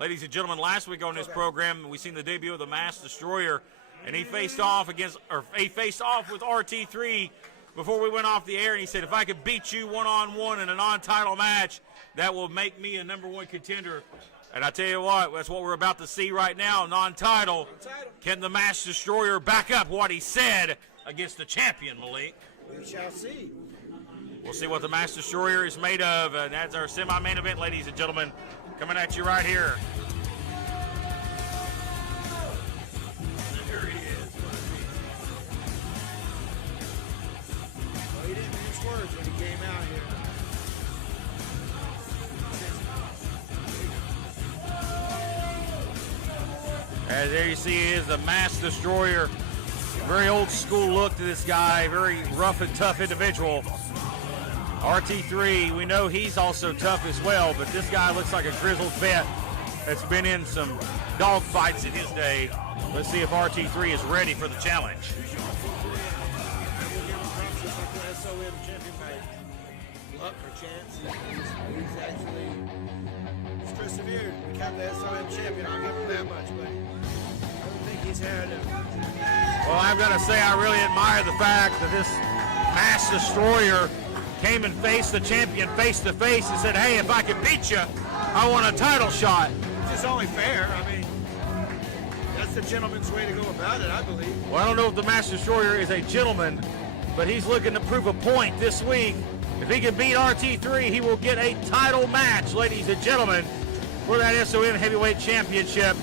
Ladies and gentlemen, last week on this program, we seen the debut of the Mass Destroyer, and he faced off with RT3 before we went off the air, and he said, if I could beat you one-on-one in a non-title match, that will make me a #1 contender. And I tell you what, that's what we're about to see right now, non-title. Can the Mass Destroyer back up what he said against the champion, Malik? We shall see. We'll see what the Mass Destroyer is made of, and that's our semi-main event, ladies and gentlemen, coming at you right here. There he is. Well, he didn't mince words when he came out here. As there you see is the Mass Destroyer. Very old school look to this guy, very rough and tough individual. RT3, we know he's also tough as well, but this guy looks like a grizzled vet that's been in some dog fights in his day. Let's see if RT3 is ready for the challenge. SOM champion by luck or chance. He's actually persevered to become the SOM champion. I'll give him that much, but I don't think he's had it. Well, I'm going to say I really admire the fact that this Mass Destroyer came and faced the champion face to face and said, hey, if I can beat you, I want a title shot. Which is only fair. I mean, that's the gentleman's way to go about it, I believe. Well, I don't know if the Mass Destroyer is a gentleman, but he's looking to prove a point this week. If he can beat RT3, he will get a title match, ladies and gentlemen, for that SOM Heavyweight Championship.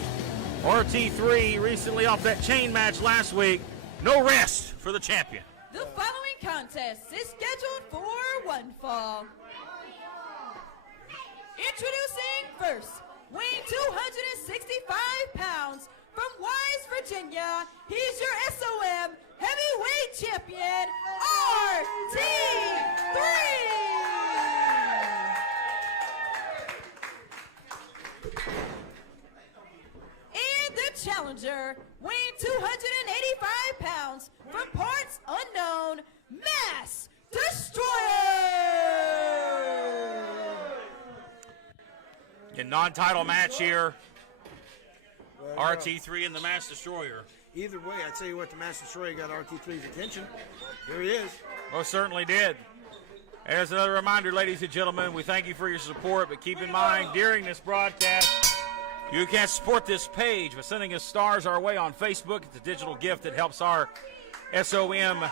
RT3 recently off that chain match last week. No rest for the champion. The following contest is scheduled for one fall. Introducing first, weighing 265 pounds, from Wise, Virginia, he's your SOM Heavyweight Champion, RT3! And the challenger, weighing 285 pounds, from parts unknown, Mass Destroyer! In non-title match here, RT3 and the Mass Destroyer. Either way, I tell you what, the Mass Destroyer got RT3's attention. Here he is. Most certainly did. And as another reminder, ladies and gentlemen, we thank you for your support, but keep in mind, during this broadcast, you can support this page by sending us stars our way on Facebook. It's a digital gift that helps our SOM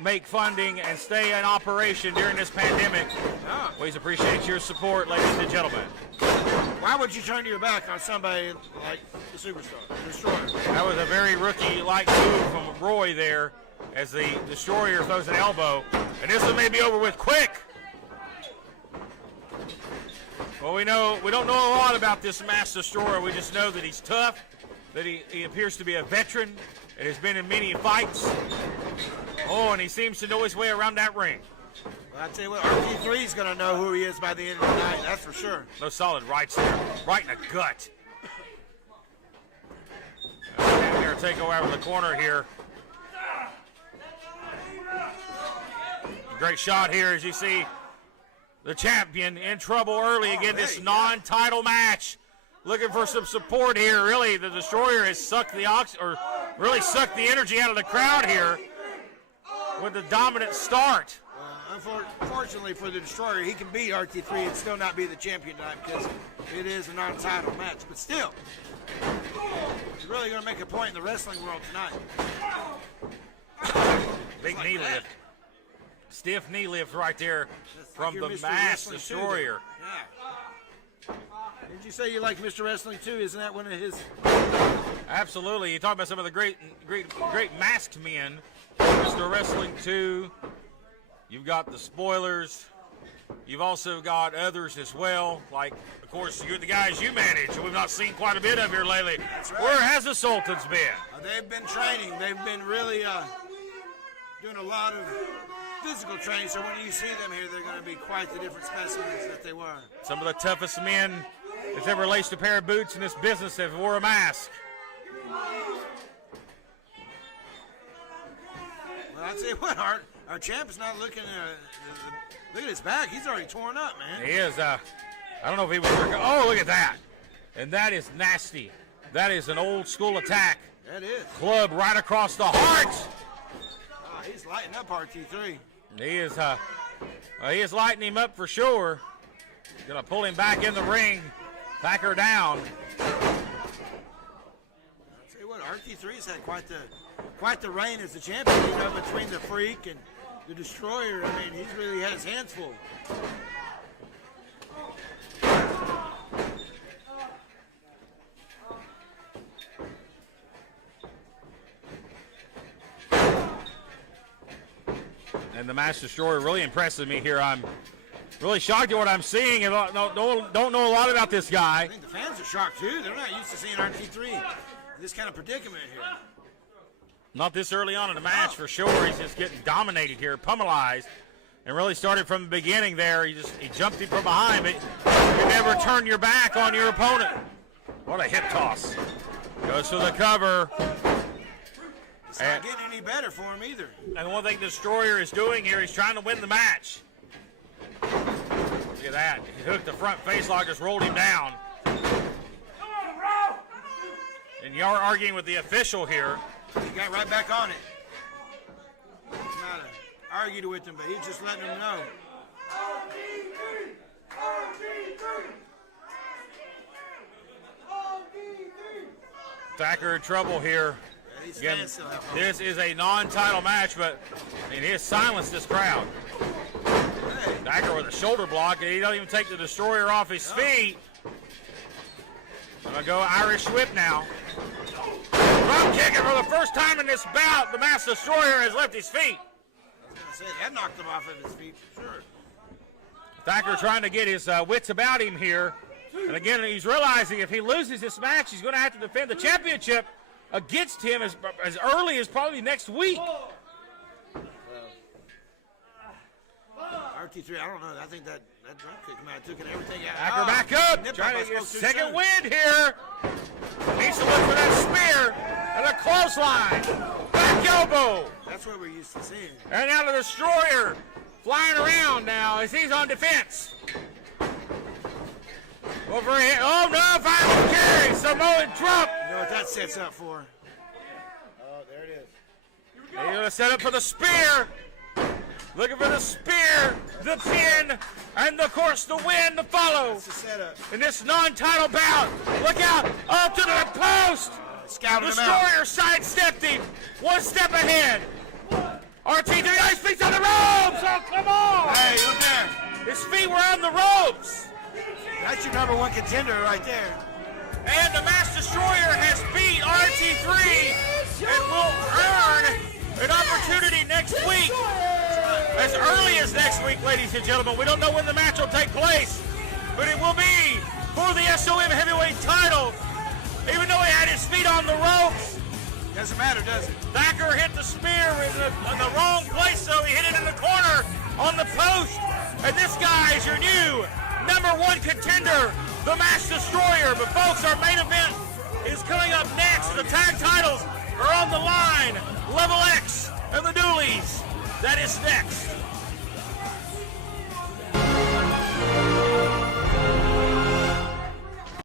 make funding and stay in operation during this pandemic. Yeah. Always appreciate your support, ladies and gentlemen. Why would you turn your back on somebody like the Superstar, the Destroyer? That was a very rookie-like move from Roy there as the Destroyer throws an elbow. And this one may be over with quick. Well, we don't know a lot about this Mass Destroyer. We just know that he's tough, that he appears to be a veteran, and has been in many fights. Oh, and he seems to know his way around that ring. Well, I tell you what, RT3 is going to know who he is by the end of the night, that's for sure. No solid rights there, right in the gut. Here, takeover out of the corner here. Great shot here as you see the champion in trouble early again. This non-title match. Looking for some support here. Really, the Destroyer has sucked the sucked the energy out of the crowd here with the dominant start. Unfortunately for the Destroyer, he can beat RT3 and still not be the champion tonight because it is a non-title match. But still, he's really going to make a point in the wrestling world tonight. Big knee lift. Stiff knee lift right there from the Mass Destroyer. Yeah. Did you say you like Mr. Wrestling too? Isn't that one of his? Absolutely. You talk about some of the great masked men. Mr. Wrestling 2. You've got the Spoilers. You've also got others as well. Like, of course, you're the guys you manage. We've not seen quite a bit of here lately. That's right. Where has the Sultans been? They've been training. They've been really doing a lot of physical training. So when you see them here, they're going to be quite the different specimens that they were. Some of the toughest men that's ever laced a pair of boots in this business have wore a mask. Well, I'll tell you what, our champ is not looking. Look at his back. He's already torn up, man. He is. I don't know if he was. Oh, look at that. And that is nasty. That is an old school attack. That is. Club right across the heart. Oh, he's lighting up RT3. He is lighting him up for sure. Gonna pull him back in the ring, back her down. I'll tell you what, RT3's had quite the reign as the champion, you know, between the Freak and the Destroyer. I mean, he's really had his hands full. And the Match Destroyer really impresses me here. I'm really shocked at what I'm seeing, and don't know a lot about this guy. I think the fans are shocked too. They're not used to seeing RT3 in this kind of predicament here. Not this early on in the match for sure. He's just getting dominated here, pummelized, and really started from the beginning there. He jumped him from behind, but you never turn your back on your opponent. What a hip toss. Goes for the cover. It's not getting any better for him either. And one thing the Destroyer is doing here, he's trying to win the match. Look at that. He hooked the front face lock, just rolled him down. And you're arguing with the official here. He got right back on it. He's not argued with him, but he's just letting him know. Thacker in trouble here. Again, this is a non-title match, but I mean, he has silenced this crowd. Thacker with a shoulder block, and he doesn't even take the Destroyer off his feet. Gonna go Irish whip now. Drum kicking for the first time in this bout. The Master Destroyer has left his feet. I was gonna say that knocked him off of his feet for sure. Thacker trying to get his wits about him here. And again, he's realizing if he loses this match, he's going to have to defend the championship against him as early as probably next week. RT3, I don't know. I think that drum kick might have taken everything out. Thacker back up, trying to get his second win here. Needs to look for that spear and a clothesline. Back elbow. That's what we're used to seeing. And now the Destroyer flying around now as he's on defense. Overhead. Oh no, final carry. Samoan drop. You know what that sets up for? Oh, there it is. He's going to set up for the spear. Looking for the spear, the pin, and of course the win to follow. That's the setup. In this non-title bout. Look out, up to the post. Scouting him out. Destroyer sidestepped him. One step ahead. RT3, his feet's on the ropes. Oh, come on. Hey, look there. His feet were on the ropes. That's your number one contender right there. And the Mass Destroyer has beat RT3 and will earn an opportunity next week. As early as next week, ladies and gentlemen. We don't know when the match will take place, but it will be for the SOM heavyweight title. Even though he had his feet on the ropes. Doesn't matter, does it? Thacker hit the spear in the wrong place, so he hit it in the corner on the post. And this guy is your new number one contender, the Match Destroyer. But folks, our main event is coming up next. The tag titles are on the line. Level X and the Doolies. That is next.